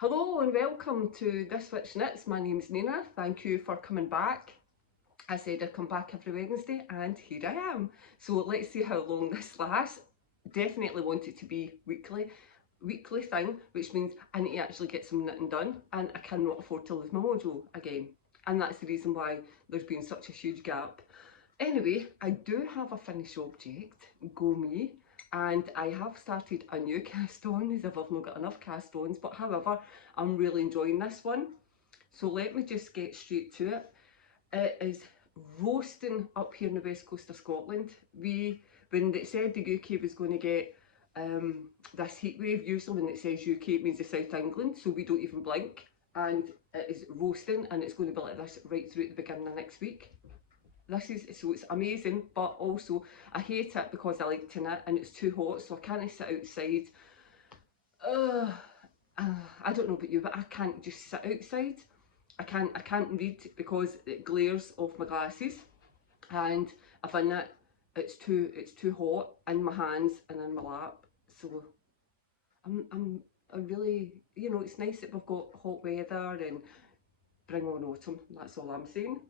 Hello and welcome to This Witch Knits. My name's Nina. Thank you for coming back. I said I'd come back every Wednesday and here I am. So let's see how long this lasts. Definitely want it to be weekly thing, which means I need to actually get some knitting done and I cannot afford to lose my mojo again. And that's the reason why there's been such a huge gap. Anyway, I do have a finished object, go me, and I have started a new cast on as if I've not got enough cast ons, but however, I'm really enjoying this one. So let me just get straight to it. It is roasting up here in the west coast of Scotland. When it said the UK was going to get this heat wave, usually when it says UK it means the South England, so we don't even blink, and it is roasting and it's going to be like this right through at the beginning of next week. So it's amazing, but also I hate it because I like to knit and it's too hot, so I can't sit outside. I don't know about you, but I can't just sit outside. I can't read because it glares off my glasses, and if I knit, it's too hot in my hands and in my lap. So I really, it's nice that we've got hot weather and bring on autumn. That's all I'm saying.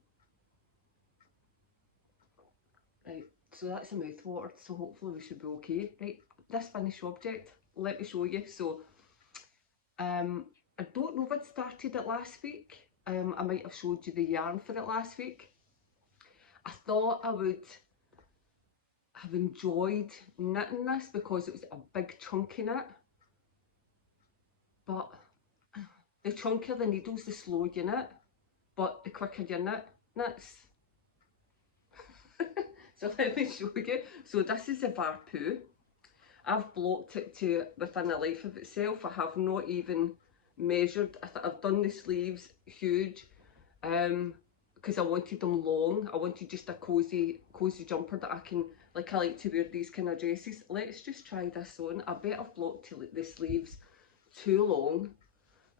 Right, so that's a mouth water, so hopefully we should be okay. Right, this finished object, let me show you. So, I don't know if I'd started it last week. I might have showed you the yarn for it last week. I thought I would have enjoyed knitting this because it was a big chunky knit. But the chunkier the needles, the slower you knit. But the quicker you knits. So let me show you. So this is a Varpoo. I've blocked it to within a life of itself. I have not even measured. I've done the sleeves huge because I wanted them long. I wanted just a cozy jumper that I can, like I like to wear these kind of dresses. Let's just try this on. I bet I've blocked the sleeves too long.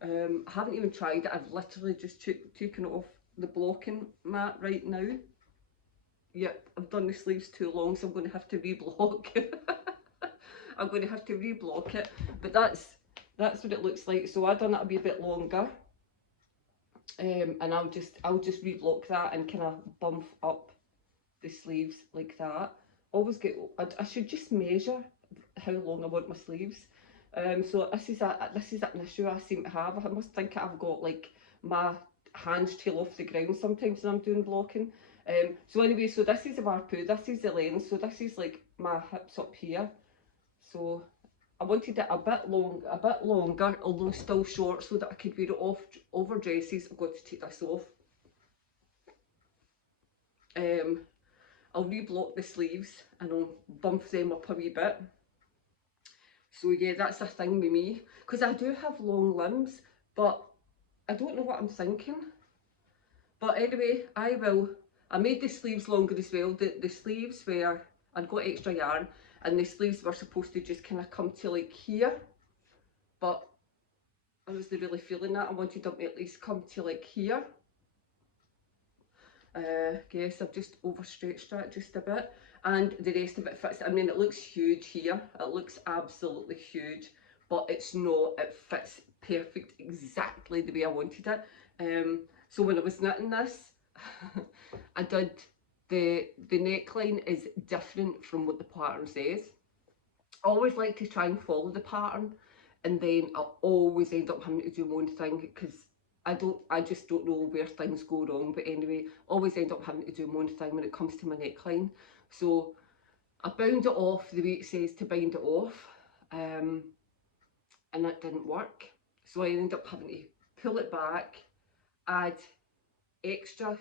I haven't even tried it. I've literally just taken it off the blocking mat right now. Yep, I've done the sleeves too long, so I'm going to have to reblock. I'm going to have to reblock it, but that's what it looks like. So I've done it a wee bit longer, and I'll just reblock that and kind of bump up the sleeves like that. Always get. I should just measure how long I want my sleeves. So this is an issue I seem to have. I must think I've got like my hands tail off the ground sometimes when I'm doing blocking. So anyway, so this is a Varpoo. This is the length. So this is like my hips up here. So I wanted it a bit longer, although still short, so that I could wear it over dresses. I've got to take this off. I'll reblock the sleeves and I'll bump them up a wee bit. So yeah, that's the thing with me, because I do have long limbs, but I don't know what I'm thinking. But anyway, I made the sleeves longer as well. The sleeves were, I'd got extra yarn, and the sleeves were supposed to just kind of come to like here, but I wasn't really feeling that. I wanted them to at least come to like here. Guess I've just overstretched that just a bit, and the rest of it fits. I mean, it looks huge here. It looks absolutely huge, but it's not. It fits perfect, exactly the way I wanted it. So when I was knitting this, I did the neckline is different from what the pattern says. I always like to try and follow the pattern, and then I always end up having to do my own thing because I just don't know where things go wrong. But anyway, always end up having to do my own thing when it comes to my neckline. So I bound it off the way it says to bind it off, and that didn't work. So I ended up having to pull it back, add extra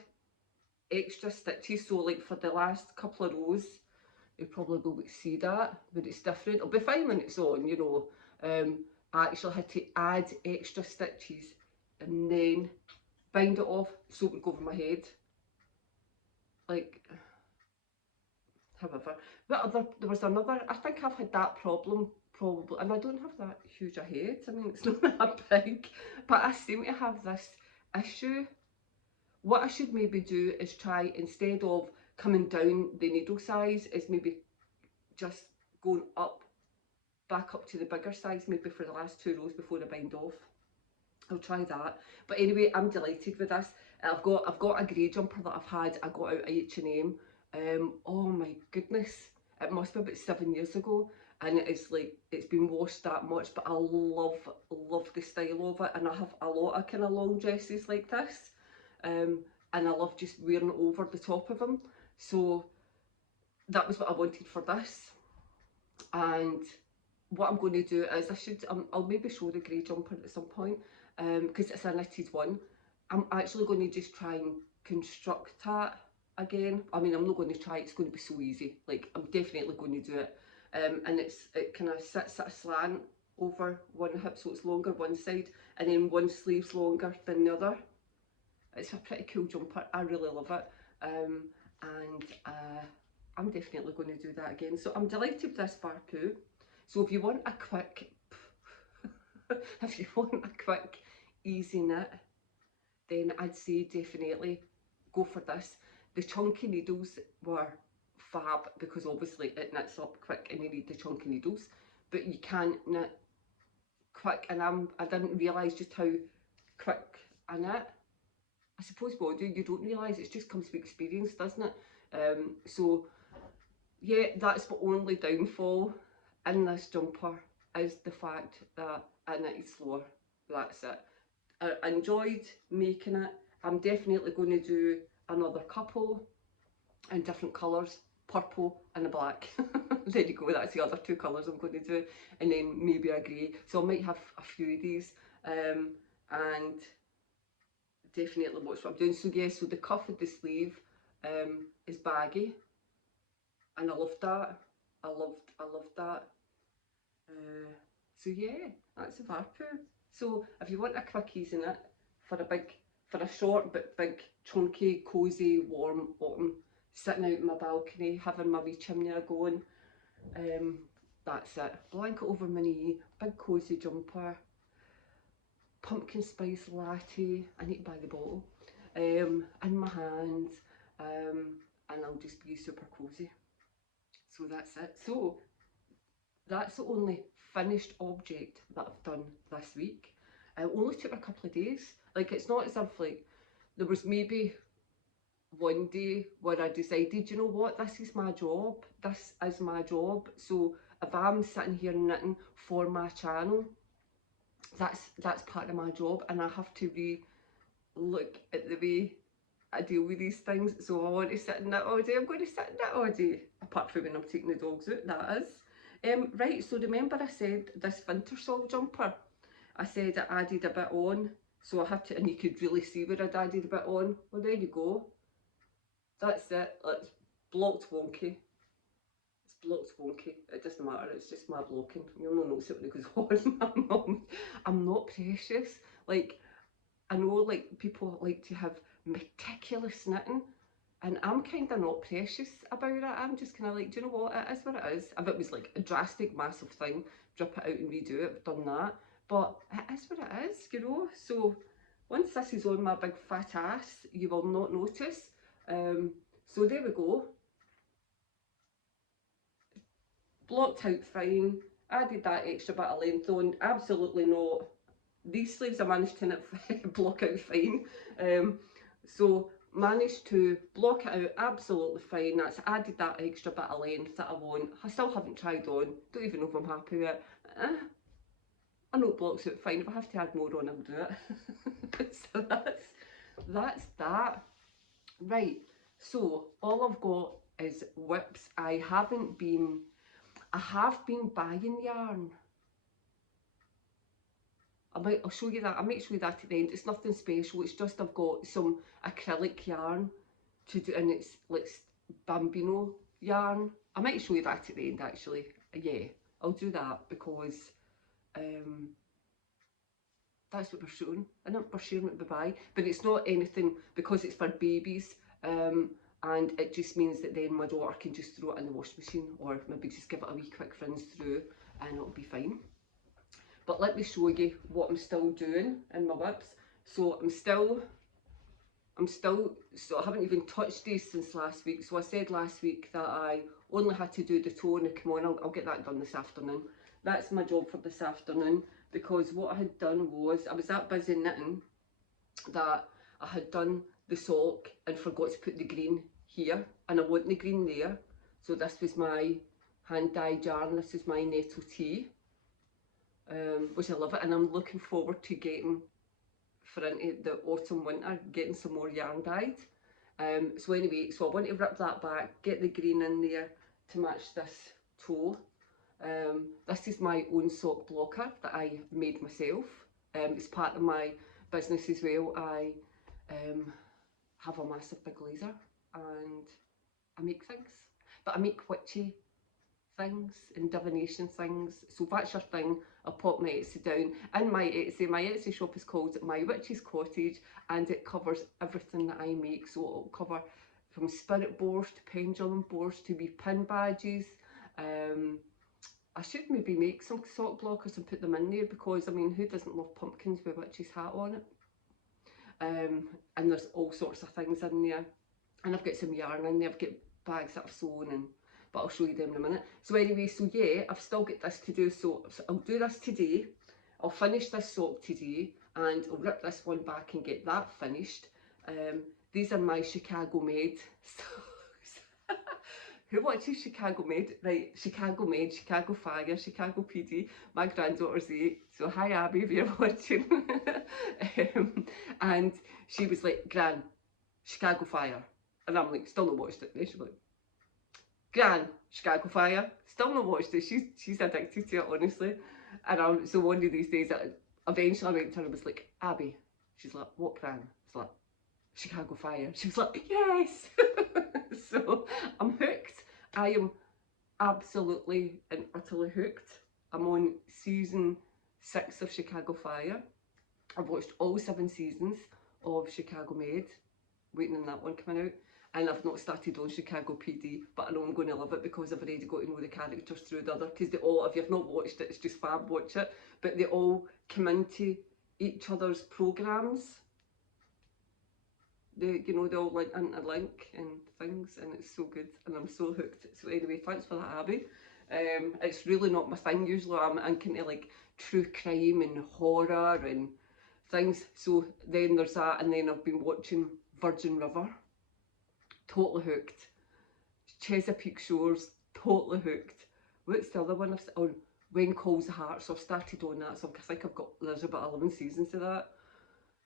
stitches. So like for the last couple of rows, you probably will see that, but it's different. It'll be fine when it's on, you know. I actually had to add extra stitches and then bind it off so it would go over my head. Like, however, there was another, I think I've had that problem probably, and I don't have that huge a head. I mean, it's not that big, but I seem to have this issue. What I should maybe do is try, instead of coming down the needle size, is maybe just going up, back up to the bigger size, maybe for the last two rows before I bind off. I'll try that. But anyway, I'm delighted with this. I've got a grey jumper that I've had. I got out of H&M. Oh my goodness, it must be about 7 years ago, and it is like it's been washed that much. But I love the style of it, and I have a lot of kind of long dresses like this, and I love just wearing it over the top of them. So that was what I wanted for this, and what I'm going to do is I'll maybe show the grey jumper at some point, because it's a knitted one. I'm actually going to just try and construct that again. I mean, I'm not going to try, it's going to be so easy. Like, I'm definitely going to do it. And it kind of sits at a slant over one hip, so it's longer one side, and then one sleeve's longer than the other. It's a pretty cool jumper, I really love it. And I'm definitely going to do that again. So I'm delighted with this Farpoo. So if you want a quick, if you want a quick, easy knit, then I'd say definitely go for this. The chunky needles were fab because obviously it knits up quick and you need the chunky needles, but you can't knit quick, and I didn't realise just how quick I knit. I suppose what you don't realise, it just comes with experience, doesn't it? So yeah, that's my only downfall in this jumper, is the fact that I knitted slower. That's it. I enjoyed making it. I'm definitely going to do another couple in different colours, purple and a black. There you go, that's the other two colours I'm going to do, and then maybe a grey. So I might have a few of these, and definitely watch what I'm doing. So yeah, so the cuff of the sleeve is baggy, and I loved that. I loved that. So yeah, that's a Farpoo. So if you want a quick easy knit for a short but big, chunky, cosy, warm autumn, sitting out in my balcony, having my wee chimney going, that's it. Blanket over my knee, big cosy jumper, pumpkin spice latte, I need to buy the bottle, in my hands, and I'll just be super cosy. So that's it. So that's the only finished object that I've done this week. It only took a couple of days. Like, it's not as if like there was maybe one day where I decided, you know what, this is my job. This is my job. So if I'm sitting here knitting for my channel, that's part of my job, and I have to look at the way I deal with these things. So if I want to sit and knit all day, I'm going to sit and knit all day. Apart from when I'm taking the dogs out, that is. Right, so remember I said this Wintersol jumper, I said I added a bit on, so I had to, and you could really see where I'd added a bit on. Well, there you go. That's it. It's blocked wonky. It's blocked wonky. It doesn't matter, it's just my blocking. You'll not notice it when it goes on. I'm not precious. Like, I know like people like to have meticulous knitting, and I'm kind of not precious about it. I'm just kind of like, do you know what, it is what it is. If it was like a drastic, massive thing, drip it out and redo it, I've done that. But it is what it is, you know. So once this is on my big fat ass, you will not notice. So there we go. Blocked out fine. Added that extra bit of length on. Absolutely not. These sleeves I managed to knit block out fine. So managed to block it out absolutely fine. That's added that extra bit of length that I want. I still haven't tried on. Don't even know if I'm happy with it. I know it blocks out fine. If I have to add more on, I'll do it. So that's that. Right. So all I've got is whips. I have been buying yarn. I'll show you that. I might show you that at the end. It's nothing special. It's just I've got some acrylic yarn to do, and it's like bambino yarn. I might show you that at the end actually. Yeah, I'll do that because that's what we're showing. I know we're sharing it by, but it's not anything because it's for babies. And it just means that then my daughter can just throw it in the washing machine, or maybe just give it a wee quick rinse through, and it'll be fine. But let me show you what I'm still doing in my whips. So so I haven't even touched these since last week. So I said last week that I only had to do the toe and the kimono. I'll get that done this afternoon. That's my job for this afternoon. because what I had done was, I was that busy knitting that I had done the sock and forgot to put the green here, and I want the green there. So this was my hand dyed yarn, this is my nettle tea, which I love it, and I'm looking forward to getting for into the autumn winter, getting some more yarn dyed. So anyway, so I want to rip that back, get the green in there to match this toe. This is my own sock blocker that I made myself. It's part of my business as well. I have a massive big laser and I make things, but I make witchy things and divination things. So if that's your thing, I'll pop my Etsy down. In my Etsy shop is called My Witch's Cottage, and it covers everything that I make. So it'll cover from spirit boards to pendulum boards to wee pin badges. I should maybe make some sock blockers and put them in there, because I mean, who doesn't love pumpkins with witch's hat on it? And there's all sorts of things in there, and I've got some yarn in there. I've got bags that I've sewn, and but I'll show you them in a minute. So anyway, so yeah, I've still got this to do, so I'll do this today. I'll finish this sock today, and I'll rip this one back and get that finished. These are my Chicago made. Who watches Chicago Made? Right, Chicago Made, Chicago Fire, Chicago PD. My granddaughter's 8, so hi Abby if you're watching. And she was like, Gran, Chicago Fire. And I'm like, still not watched it. And she's like, Gran, Chicago Fire. Still not watched it. She's addicted to it, honestly. And so one of these days, eventually I went to her and was like, Abby. She's like, what, Gran? It's like, Chicago Fire. She was like, yes. So I'm hooked. I am absolutely and utterly hooked. I'm on season 6 of Chicago Fire. I've watched all 7 seasons of Chicago Made, waiting on that one coming out. And I've not started on Chicago PD, but I know I'm going to love it because I've already got to know the characters through the other, because they all, if you've not watched it, it's just fab, watch it. But they all come into each other's programmes. You know, they all like interlink and things, and it's so good, and I'm so hooked. So anyway, thanks for that, Abby. It's really not my thing. Usually I'm kind of like true crime and horror and things. So then there's that, and then I've been watching Virgin River. Totally hooked. Chesapeake Shores, totally hooked. What's the other one? Oh, When Calls the Heart. So I've started on that. So I think I've got, there's about 11 seasons of that.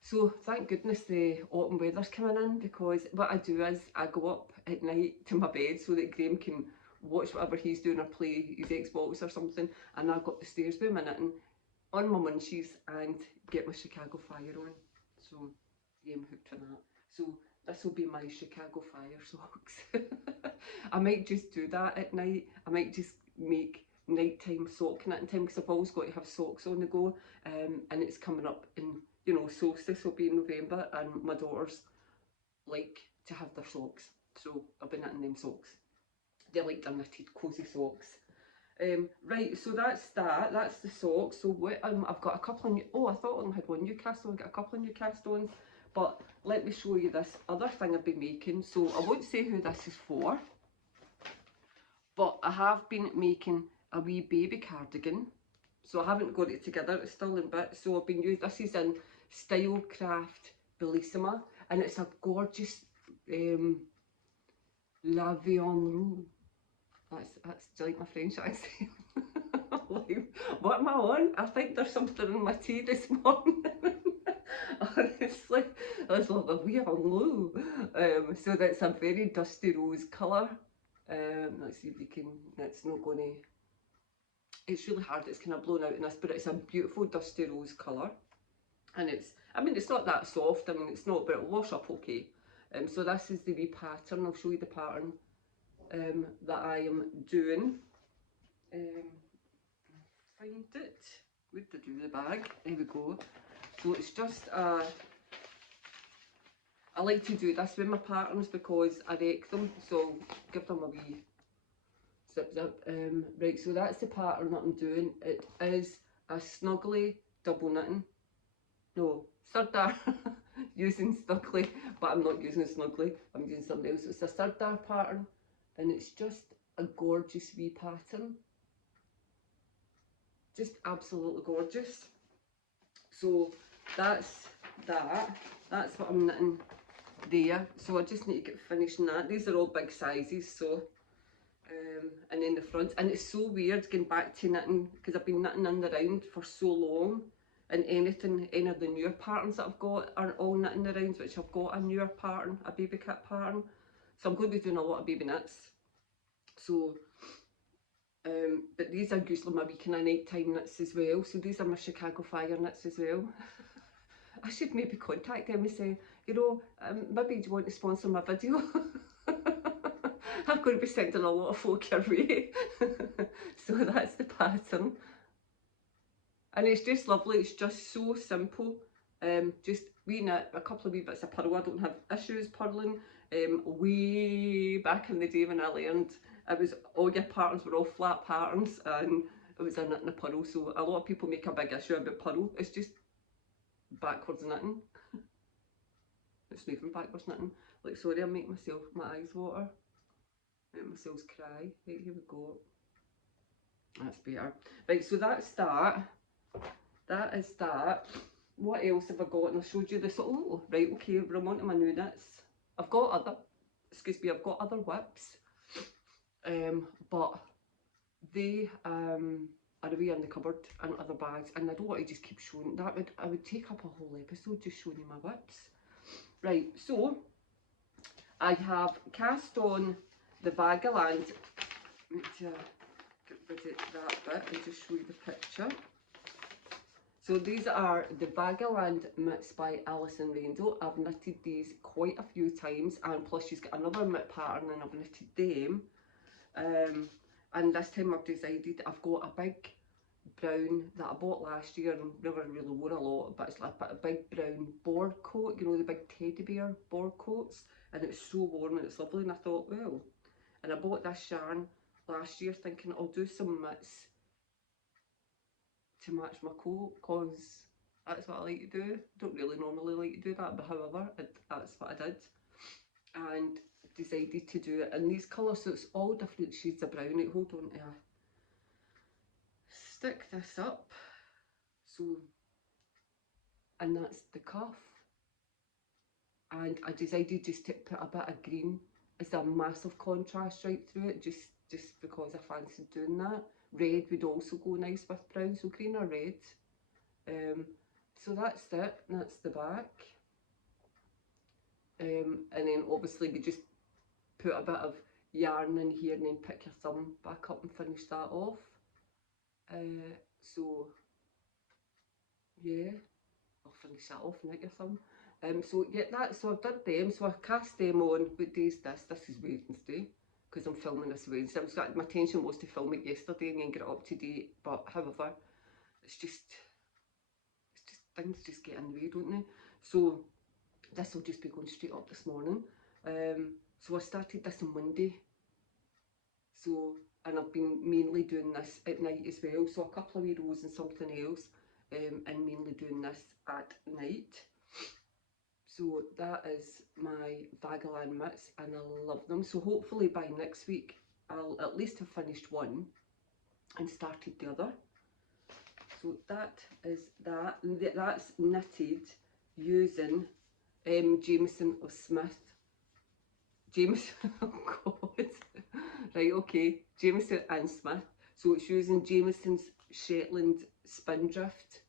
So thank goodness the autumn weather's coming in, because what I do is I go up at night to my bed so that Graham can watch whatever he's doing or play his Xbox or something, and I've got the stairs with my knitting on my munchies and get my Chicago Fire on. So yeah, I'm hooked on that. So this will be my Chicago Fire socks. I might just do that at night. I might just make nighttime sock knitting time, because I've always got to have socks on the go, and it's coming up in, you know, solstice will be in November, and my daughters like to have their socks, so I've been knitting them socks. They like their knitted cosy socks. Right, so that's the socks. So what, I've got a couple of new, oh, I thought I only had one new cast on. I've got a couple of new cast ons, but let me show you this other thing I've been making. So I won't say who this is for, but I have been making a wee baby cardigan. So I haven't got it together, it's still in bits. So I've been using, this is in Stylecraft Bellissima, and it's a gorgeous La Vie en Rouge. That's, do you like my French accent? Like, what am I on? I think there's something in my tea this morning. Honestly, it's like a wee rouge. So that's a very dusty rose colour. Let's see if you can, it's not going to, it's really hard, it's kind of blown out in this, but it's a beautiful dusty rose colour. And it's, I mean, it's not that soft, I mean, it's not, but it'll wash up okay. So this is the wee pattern. I'll show you the pattern that I am doing. Find it. Where did I do the bag? There we go. So it's just I like to do this with my patterns because I wreck them, so give them a wee zip zip. Right, so that's the pattern that I'm doing. It is a snuggly double knitting. No, sardar. Using snuggly, but I'm not using snuggly, I'm using something else. It's a sardar pattern, and it's just a gorgeous wee pattern. Just absolutely gorgeous. So that's that. That's what I'm knitting there. So I just need to get finishing that. These are all big sizes, so and then the front. And it's so weird getting back to knitting because I've been knitting in the round for so long, and any of the newer patterns that I've got are all knitting the rounds, which I've got a newer pattern, a baby kit pattern. So I'm going to be doing a lot of baby knits. So but these are usually my wee kind of nighttime knits as well. So these are my Chicago Fire knits as well. I should maybe contact them and say, you know, maybe do you want to sponsor my video? I'm going to be sending a lot of folk your way. So that's the pattern. And it's just lovely, it's just so simple. Just wee knit, a couple of wee bits of purl. I don't have issues purling. Way back in the day when I learned, it was all your patterns were all flat patterns and it was a knit and a purl. So a lot of people make a big issue about purl. It's just backwards knitting. It's not even backwards knitting. Like, sorry, I'm making myself, my eyes water. Make myself cry. Right, here we go. That's better. Right, so that's that. That is that. What else have I got? And I showed you this. Oh, right, okay, we're on to my new knits. I've got other, excuse me, I've got other whips. But they are away in the cupboard and other bags, and I don't want to just keep showing that. I would take up a whole episode just showing you my whips. Right, so I have cast on the Vagaland. Let me get rid of that bit and just show you the picture. So these are the Vagaland mitts by Alison Rainbow. I've knitted these quite a few times, and plus she's got another mitt pattern and I've knitted them. And this time I've decided I've got a big brown that I bought last year and never really wore a lot, but it's like a big brown board coat, you know, the big teddy bear board coats, and it's so warm and it's lovely. And I thought, well, and I bought this yarn last year thinking I'll do some mitts to match my coat, because that's what I like to do. Don't really normally like to do that, but however, that's what I did, and decided to do it in these colours. So it's all different shades of brown. Right, hold on to stick this up. So, and that's the cuff, and I decided just to put a bit of green as a massive contrast right through it, just because I fancied doing that. Red would also go nice with brown, so green or red. So that's it, that's the back. And then obviously we just put a bit of yarn in here and then pick your thumb back up and finish that off. So yeah, I'll finish that off and knit your thumb. So yeah, so I've done them, so I cast them on. What day is this? This is Wednesday, because I'm filming this Wednesday. My intention was to film it yesterday and then get it up to date, but however, it's just things just get in the way, don't they? So this will just be going straight up this morning. So I started this on Monday. So, and I've been mainly doing this at night as well. So a couple of wee rows and something else, and mainly doing this at night. So that is my Vagaland mitts, and I love them. So hopefully by next week I'll at least have finished one and started the other. So that is that. That's knitted using Jameson or Smith. Jameson, oh God. Right, okay, Jameson and Smith. So it's using Jameson's Shetland Spindrift.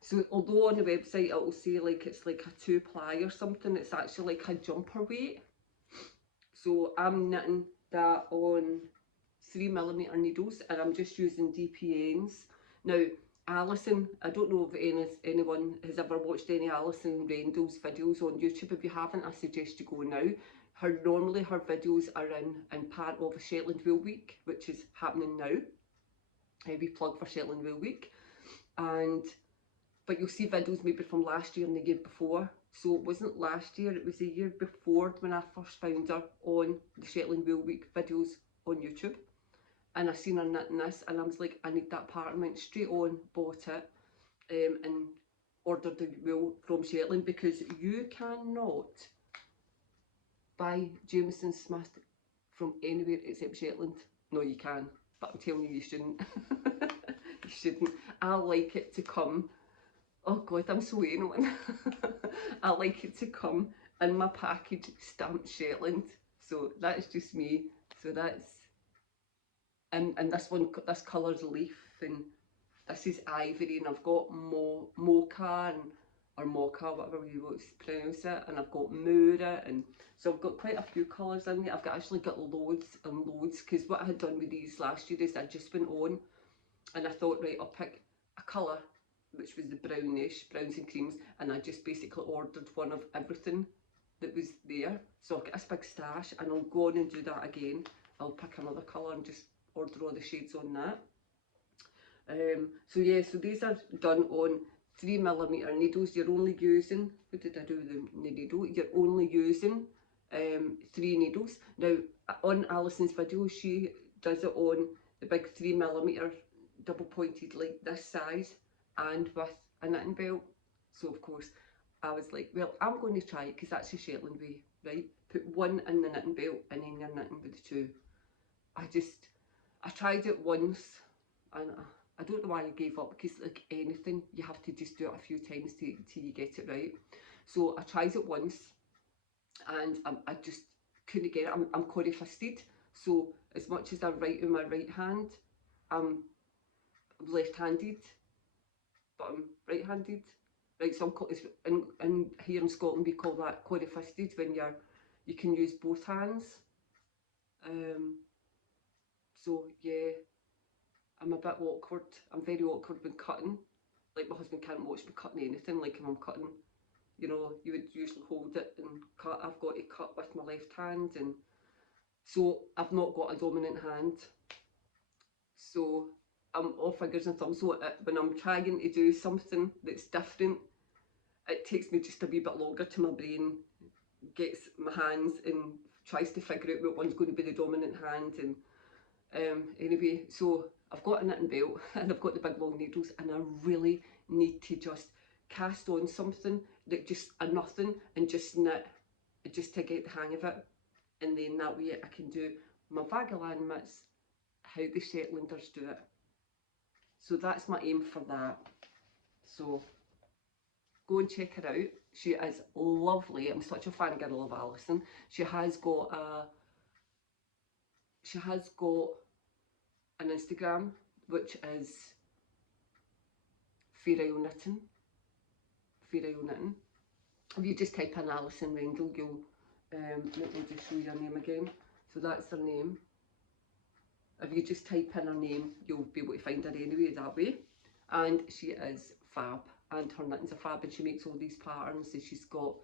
So although on the website it will say like it's like a 2-ply or something, it's actually like a jumper weight. So I'm knitting that on 3mm needles, and I'm just using DPNs. Now Alison, I don't know if anyone has ever watched any Alison Rendell's videos on YouTube. If you haven't, I suggest you go now. Normally her videos are in part of a Shetland Wool Week, which is happening now. We plug for Shetland Wool Week, but you'll see videos maybe from last year and the year before. So it wasn't last year, it was the year before when I first found her on the Shetland Wool Week videos on YouTube. And I seen her knitting this, and I was like, I need that pattern. Went straight on, bought it, and ordered the wool from Shetland, because you cannot buy Jameson Smith from anywhere except Shetland. No, you can, but I'm telling you, you shouldn't. You shouldn't. I like it to come, oh god, I'm so anal. I like it to come in my package stamped Shetland. So that's just me. So that's, and this one, this colour's leaf, and this is ivory, and I've got mocha, and or mocha, whatever you want to pronounce it, and I've got Moura, and so I've got quite a few colours in there. I've actually got loads and loads, because what I had done with these last year is I just went on and I thought, right, I'll pick a colour, which was the brownish, browns and creams, and I just basically ordered one of everything that was there. So I'll get this big stash, and I'll go on and do that again. I'll pick another colour and just order all the shades on that. So yeah, so these are done on 3mm needles. You're only using, what did I do with the needle? You're only using 3 needles. Now on Alison's video, she does it on the big 3mm double pointed, like this size, and with a knitting belt. So of course I was like, well, I'm going to try it because that's the Shetland way, right? Put one in the knitting belt and then you're knitting with the two. I tried it once, and I don't know why I gave up, because like anything, you have to just do it a few times till you get it right. So I tried it once, and I just couldn't get it. I'm corry-fisted, so as much as I write with my right hand, I'm left-handed, but I'm right-handed. Right, so in here in Scotland we call that corry-fisted, when you can use both hands. So yeah, I'm a bit awkward. I'm very awkward when cutting. Like, my husband can't watch me cutting anything. Like, if I'm cutting, you know, you would usually hold it and cut. I've got to cut with my left hand, and so I've not got a dominant hand. So I'm all fingers and thumbs. So when I'm trying to do something that's different, it takes me just a wee bit longer till my brain gets my hands and tries to figure out what one's going to be the dominant hand. And anyway, so I've got a knitting belt and I've got the big long needles, and I really need to just cast on something that just a nothing and just knit, just to get the hang of it, and then that way I can do my Vagaland mitts how the Shetlanders do it. So that's my aim for that. So go and check her out. She is lovely. I'm such a fangirl of Alison. She has got an Instagram, which is Fairisle Knitting. Fairisle Knitting. If you just type in Alison Rendell, you'll let me just show you her name again. So that's her name. If you just type in her name, you'll be able to find her anyway that way. And she is fab, and her knitting's are fab, and she makes all these patterns, and she's got,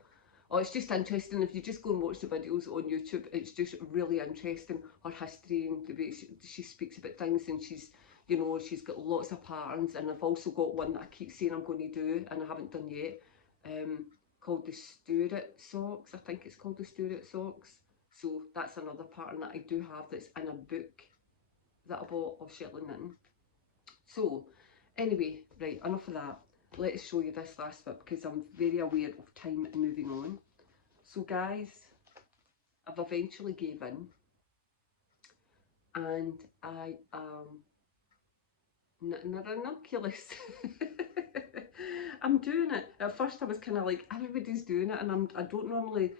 oh, it's just interesting. If you just go and watch the videos on YouTube, it's just really interesting, her history and the way she speaks about things, and she's, you know, she's got lots of patterns. And I've also got one that I keep saying I'm going to do and I haven't done yet, called the Stuart Socks. I think it's called the Stuart Socks. So that's another pattern that I do have that's in a book that I bought of Shetland knitting. So anyway, right, enough of that. Let's show you this last bit, because I'm very aware of time and moving on. So guys, I've eventually gave in, and I am knitting a ranunculus. I'm doing it. At first I was kind of like, everybody's doing it, and I don't normally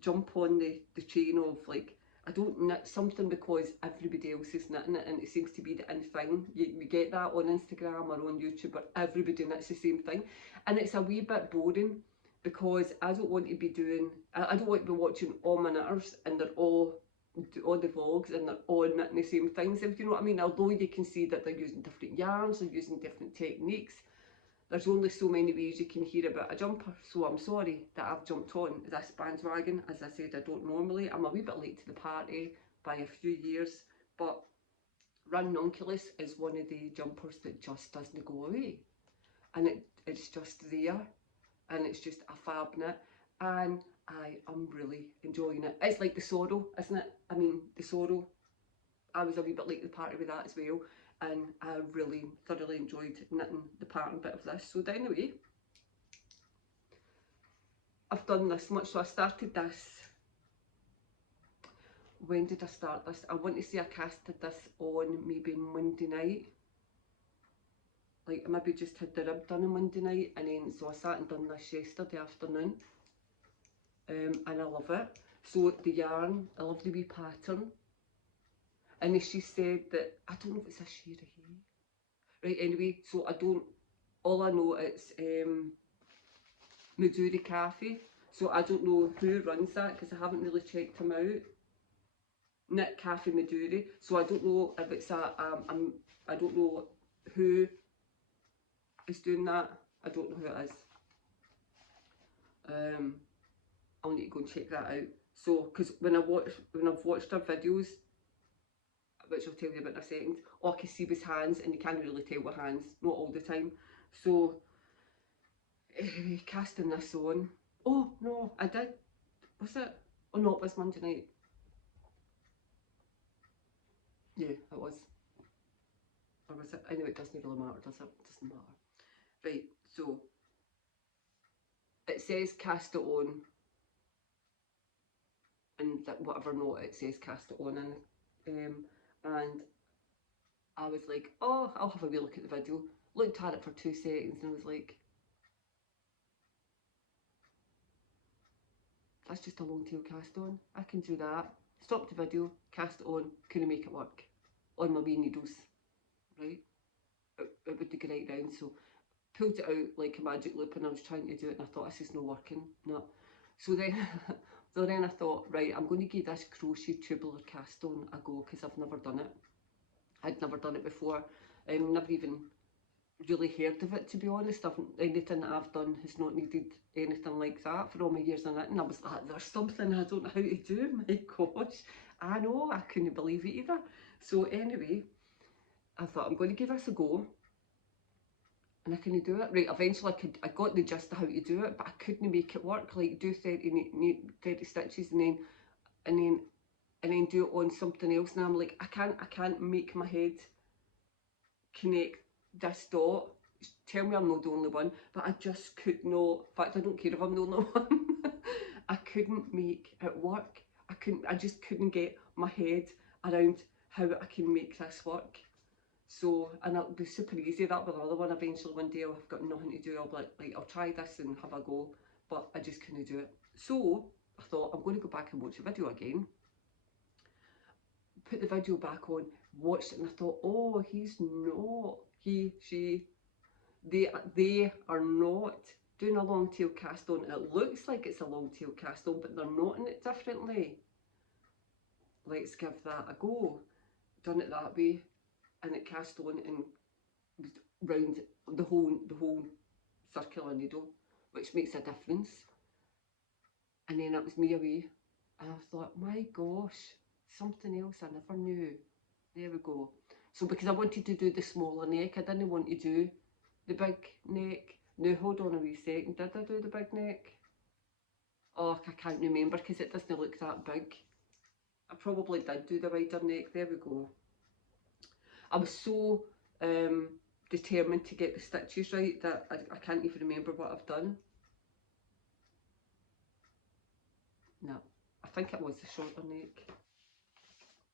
jump on the train of like, I don't knit something because everybody else is knitting it and it seems to be the in thing. You get that on Instagram or on YouTube, but everybody knits the same thing, and it's a wee bit boring, because I don't want to be doing, I don't want to be watching all my knitters and they're all the vlogs and they're all knitting the same things, if you know what I mean. Although you can see that they're using different yarns, they're using different techniques, there's only so many ways you can hear about a jumper. So I'm sorry that I've jumped on this bandwagon. As I said, I don't normally. I'm a wee bit late to the party by a few years, but ranunculus is one of the jumpers that just doesn't go away, and it's just there, and it's just a fab knit, and I am really enjoying it. It's like the sorrel, isn't it? I mean, the sorrel, I was a wee bit late to the party with that as well, and I really thoroughly enjoyed knitting the pattern bit of this. So anyway, I've done this much. So I started this, when did I start this? I want to say I casted this on maybe Monday night. like I maybe just had the rib done on Monday night, and then so I sat and done this yesterday afternoon, and I love it. So the yarn, I love the wee pattern, and she said that, I don't know if it's a sheer or he, right, anyway, so I don't, all I know it's Midori Cafe, so I don't know who runs that because I haven't really checked him out. Knit Cafe Midori, so I don't know if it's I don't know who is doing that. I don't know who it is. I'll need to go and check that out. So, because when I've watched her videos, which I'll tell you about in a second, all I can see was hands, and you can't really tell with hands, not all the time. So, casting this on. Oh no, I did. Was it? Oh no, it was Monday night. Yeah, it was. Or was it? Anyway, it doesn't really matter, does it? It doesn't matter. Right, so it says cast it on, and that whatever note it says cast it on in, and I was like, oh, I'll have a wee look at the video. Looked at it for 2 seconds and I was like, that's just a long tail cast on. I can do that. Stopped the video, cast it on, couldn't make it work on my wee needles, right? It would go right round, so pulled it out like a magic loop, and I was trying to do it, and I thought, this is not working, no. So then, so then I thought, right, I'm going to give this crochet tubular cast on a go, because I've never done it. I'd never done it before. Never even really heard of it, to be honest. Anything that I've done has not needed anything like that for all my years in it, and I was like, there's something I don't know how to do, my gosh. I know, I couldn't believe it either. So anyway, I thought, I'm going to give this a go, and I couldn't do it. Right, eventually I got the gist of how to do it, but I couldn't make it work. Like, do 30 stitches and then do it on something else, and I'm like, I can't make my head connect this dot. Tell me I'm not the only one, but I just could not. In fact, I don't care if I'm the only one. I couldn't make it work. I just couldn't get my head around how I can make this work. So, and it'll be super easy. That'll be the other one. Eventually one day I've got nothing to do, I'll be like, I'll try this and have a go, but I just couldn't do it. So I thought, I'm going to go back and watch the video again. Put the video back on, watched it, and I thought, oh, they are not doing a long tail cast on. It looks like it's a long tail cast on, but they're knotting it differently. Let's give that a go. Done it that way, and it cast on and was round the whole circular needle, which makes a difference. And then it was me away, and I thought, my gosh, something else I never knew. There we go. So because I wanted to do the smaller neck, I didn't want to do the big neck. Now hold on a wee second, did I do the big neck? Oh, I can't remember because it doesn't look that big. I probably did do the wider neck, there we go. I was so determined to get the stitches right that I can't even remember what I've done. No, I think it was the shorter neck.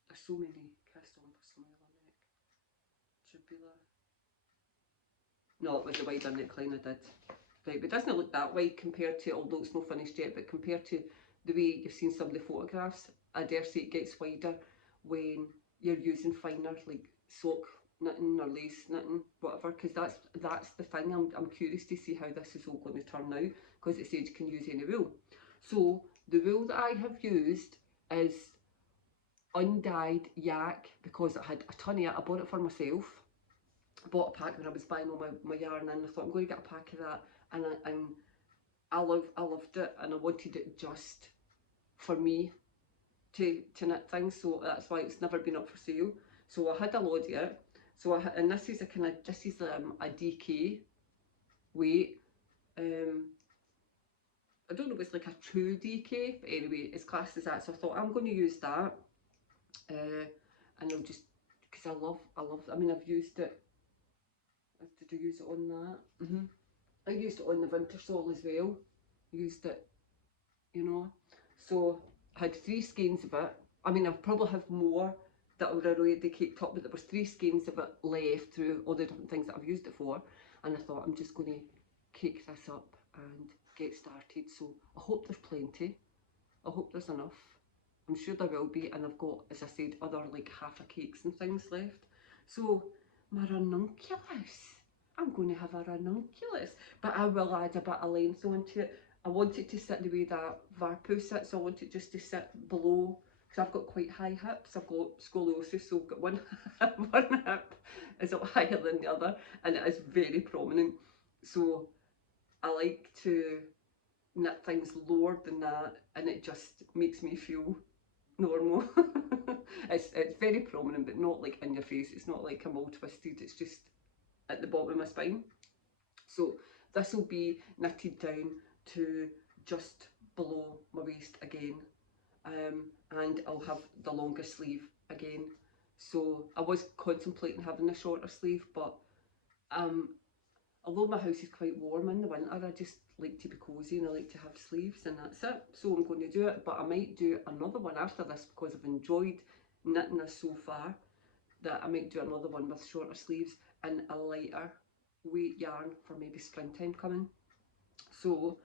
There's so many cast on for smaller neck. Tubular. No, it was the wider neckline I did. Right, but it doesn't look that wide compared to, although it's not finished yet, but compared to the way you've seen some of the photographs, I dare say it gets wider when you're using finer, like sock knitting or lace knitting, whatever, because that's the thing. I'm curious to see how this is all going to turn out, because it says you can use any wool. So the wool that I have used is undyed yak, because I had a ton of it. I bought it for myself. I bought a pack when I was buying all my yarn, and I thought, I'm going to get a pack of that, and I loved it, and I wanted it just for me to knit things, so that's why it's never been up for sale. So I had a load of it. So and this is a DK weight. I don't know if it's like a true DK, but anyway, it's classed as that. So I thought, I'm going to use that, and I'll just, because I mean, I've used it. Did I use it on that? I used it on the winter sole as well. Used it, you know. So I had 3 skeins of it. I mean, I've probably have more that were already caked up, but there was 3 skeins of it left through all the different things that I've used it for, and I thought I'm just going to cake this up and get started. So I hope there's plenty. I hope there's enough. I'm sure there will be, and I've got, as I said, other like half a cakes and things left. So my ranunculus, I'm going to have a ranunculus, but I will add a bit of length onto it. I want it to sit the way that Varpoo sits, so I want it just to sit below, because I've got quite high hips. I've got scoliosis, so I've got one, one hip is up higher than the other, and it is very prominent. So I like to knit things lower than that, and it just makes me feel normal. it's very prominent, but not like in your face. It's not like I'm all twisted, it's just at the bottom of my spine. So this will be knitted down to just below my waist again, and I'll have the longer sleeve again. So I was contemplating having a shorter sleeve, but although my house is quite warm in the winter, I just like to be cosy and I like to have sleeves, and that's it. So I'm going to do it, but I might do another one after this because I've enjoyed knitting this so far, that I might do another one with shorter sleeves and a lighter weight yarn for maybe springtime coming. So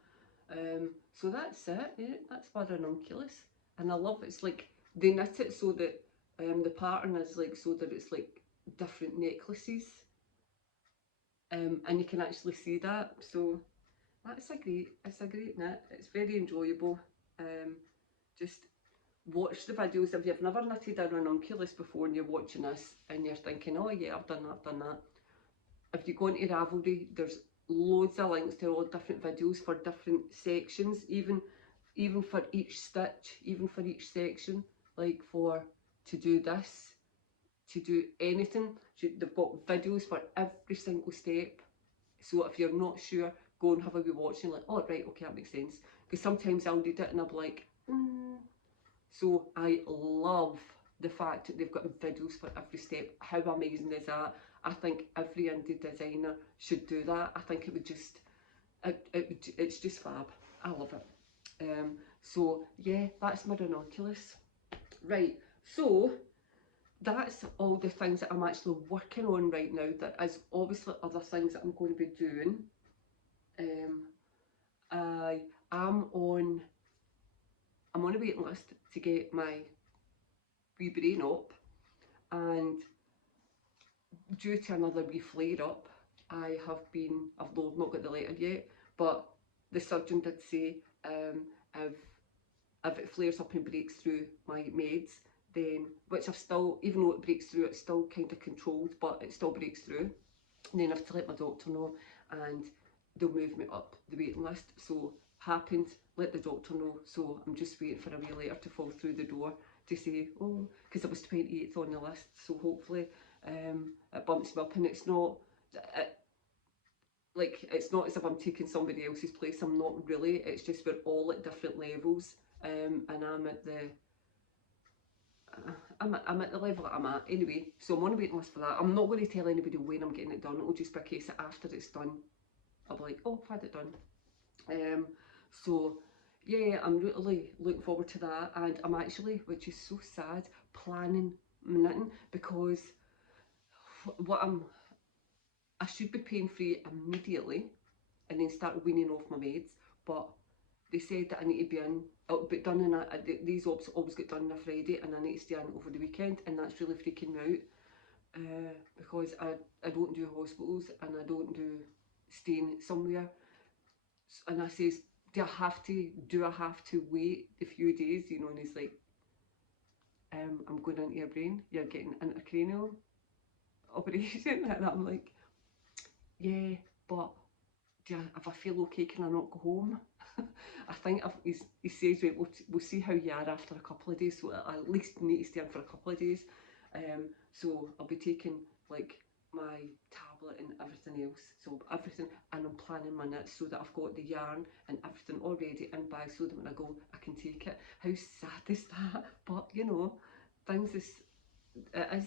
so that's it. Yeah, that's my ranunculus, and I love it's like they knit it so that the pattern is like so that it's like different necklaces, and you can actually see that. So that's it's a great knit. It's very enjoyable. Just watch the videos. If you've never knitted a ranunculus before and you're watching this and you're thinking, oh yeah, I've done that. If you go into Ravelry, there's loads of links to all different videos for different sections, even for each stitch, even for each section, like for to do this, to do anything. They've got videos for every single step. So if you're not sure, go and have a wee watch and like, oh right, okay, that makes sense. Because sometimes I'll read it and I'll be like, So I love the fact that they've got videos for every step. How amazing is that? I think every indie designer should do that. I think it would just, it's just fab. I love it. So yeah, that's my ranunculus. Right, so that's all the things that I'm actually working on right now. There is obviously other things that I'm going to be doing. I am on, I'm on a waiting list to get my wee brain up, and due to another wee flare up, I've not got the letter yet, but the surgeon did say if it flares up and breaks through my meds, then, which I've still, even though it breaks through, it's still kind of controlled, but it still breaks through, and then I have to let my doctor know, and they'll move me up the waiting list. So happened, let the doctor know, so I'm just waiting for a wee letter to fall through the door to say, oh, because it was 28th on the list, so hopefully it bumps me up, and it's not, it's not as if I'm taking somebody else's place. I'm not really. It's just we're all at different levels, and I'm at the level that I'm at anyway. So I'm on a waiting list for that. I'm not going to tell anybody when I'm getting it done. It'll just be a case that after it's done, I'll be like, oh, I've had it done. So yeah, I'm really looking forward to that, and I'm actually, which is so sad, planning knitting, because I should be pain free immediately and then start weaning off my meds, but they said that I need to be in, it'll be done in these ops always get done on a Friday, and I need to stay in over the weekend, and that's really freaking me out, because I don't do hospitals and I don't do staying somewhere, and I says, do I have to wait a few days, you know, and he's like, I'm going into your brain, you're getting intracranial operation, and I'm like, yeah, but if I feel okay, can I not go home? I think he says, right, we'll see how you are after a couple of days, so I at least need to stay in for a couple of days. So I'll be taking like my tablet and everything else, so everything, and I'm planning my knits so that I've got the yarn and everything already in bag, so that when I go I can take it. How sad is that? But you know, it is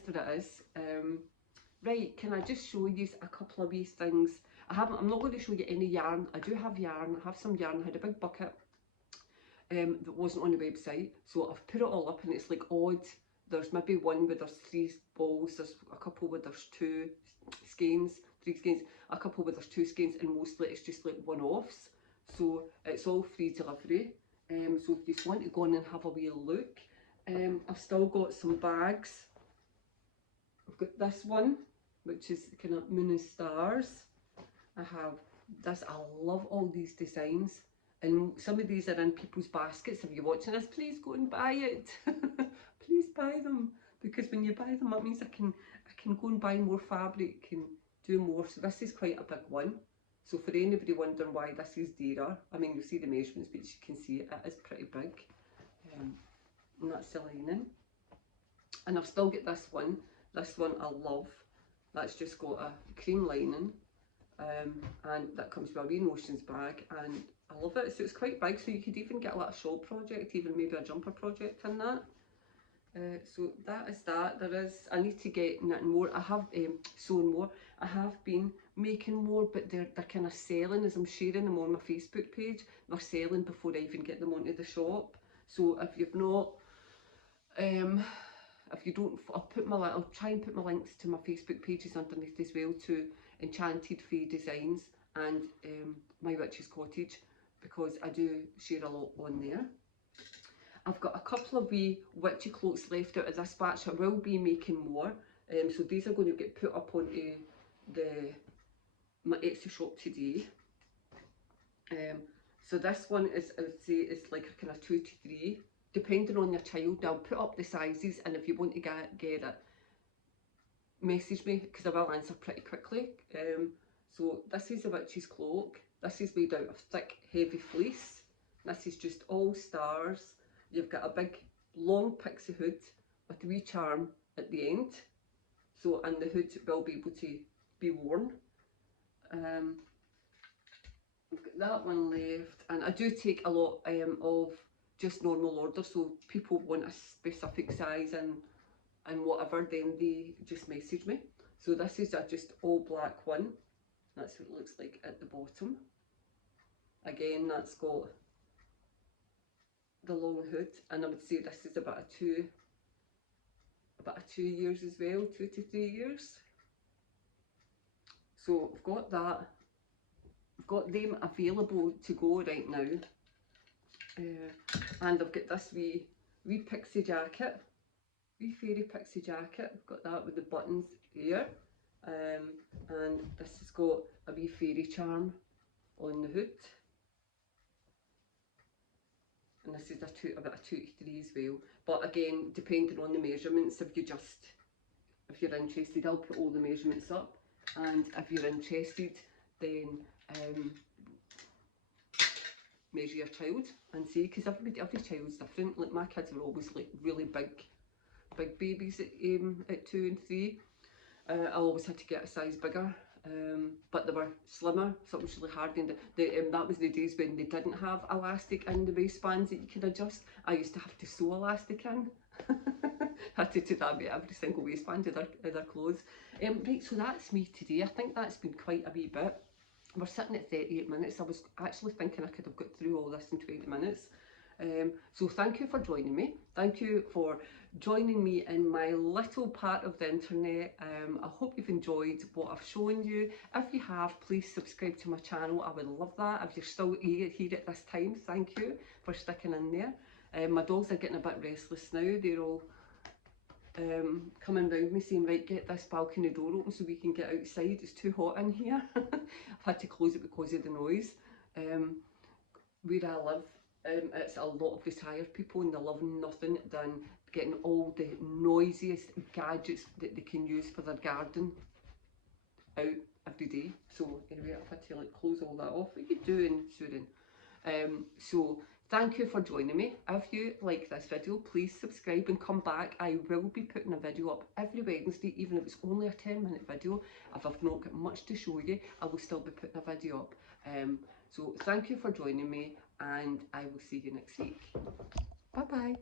what it is. Right, can I just show you a couple of wee things? I'm not going to show you any yarn. I do have yarn. I have some yarn. I had a big bucket that wasn't on the website, so I've put it all up, and it's like odd There's maybe one where there's 3 balls, there's a couple where there's 2 skeins, 3 skeins, a couple where there's 2 skeins, and mostly it's just like one-offs. So it's all free delivery. So if you just want to go in and have a wee look. I've still got some bags. I've got this one, which is kind of moon and stars. I have this, I love all these designs. And some of these are in people's baskets. If you're watching this, please go and buy it. Please buy them. Because when you buy them, that means I can go and buy more fabric and do more. So this is quite a big one. So for anybody wondering why this is dearer, I mean, you'll see the measurements, but you can see it is pretty big. And that's the lining. And I've still got this one. This one I love. That's just got a cream lining. And that comes with a wee notions bag, and I love it. So it's quite big, so you could even get a little shawl project, even maybe a jumper project in that. So that is that. There is, I need to get knitting more. I have sewn more. I have been making more, but they're kind of selling as I'm sharing them on my Facebook page. They're selling before I even get them onto the shop. So if you've not, if you don't, I'll try and put my links to my Facebook pages underneath as well, to Enchanted Fae Designs and My Witch's Cottage, because I do share a lot on there. I've got a couple of wee witchy cloaks left out of this batch. I will be making more, so these are going to get put up onto my Etsy shop today. So this one is, I would say, is like a kind of 2 to 3, depending on your child. I'll put up the sizes, and if you want to get it, message me, because I will answer pretty quickly. So this is a witch's cloak. This is made out of thick, heavy fleece. This is just all stars. You've got a big, long pixie hood with a wee charm at the end. So, and the hood will be able to be worn. I've got that one left, and I do take a lot of just normal orders. So people want a specific size and whatever, then they just message me. So this is a just all black one. That's what it looks like at the bottom. Again, that's got the long hood, and I would say this is about a 2 years as well, 2 to 3 years. So I've got that. I've got them available to go right now. And I've got this wee pixie jacket. Wee fairy pixie jacket. I've got that with the buttons here, and this has got a wee fairy charm on the hood, and this is about a 2 to 3 as well. But again, depending on the measurements, if you're interested, I'll put all the measurements up, and if you're interested, then measure your child and see, because every child's different. Like my kids were always like really big babies at 2 and 3. I always had to get a size bigger, but they were slimmer, so it was really hard. And that was the days when they didn't have elastic in the waistbands that you can adjust. I used to have to sew elastic in. Had to do that with every single waistband of their clothes. Right, so that's me today. I think that's been quite a wee bit. We're sitting at 38 minutes. I was actually thinking I could have got through all this in 20 minutes. So thank you for joining me. Thank you for joining me in my little part of the internet. I hope you've enjoyed what I've shown you. If you have, please subscribe to my channel. I would love that. If you're still here at this time, thank you for sticking in there. My dogs are getting a bit restless now. They're all coming round me saying, right, get this balcony door open so we can get outside, it's too hot in here. I've had to close it because of the noise. Where I live, it's a lot of retired people, and they love nothing than getting all the noisiest gadgets that they can use for their garden out every day. So anyway, I've had to like close all that off. What are you doing, Surin? So thank you for joining me. If you like this video, please subscribe and come back. I will be putting a video up every Wednesday, even if it's only a 10-minute video. If I've not got much to show you, I will still be putting a video up. So thank you for joining me, and I will see you next week. Bye bye.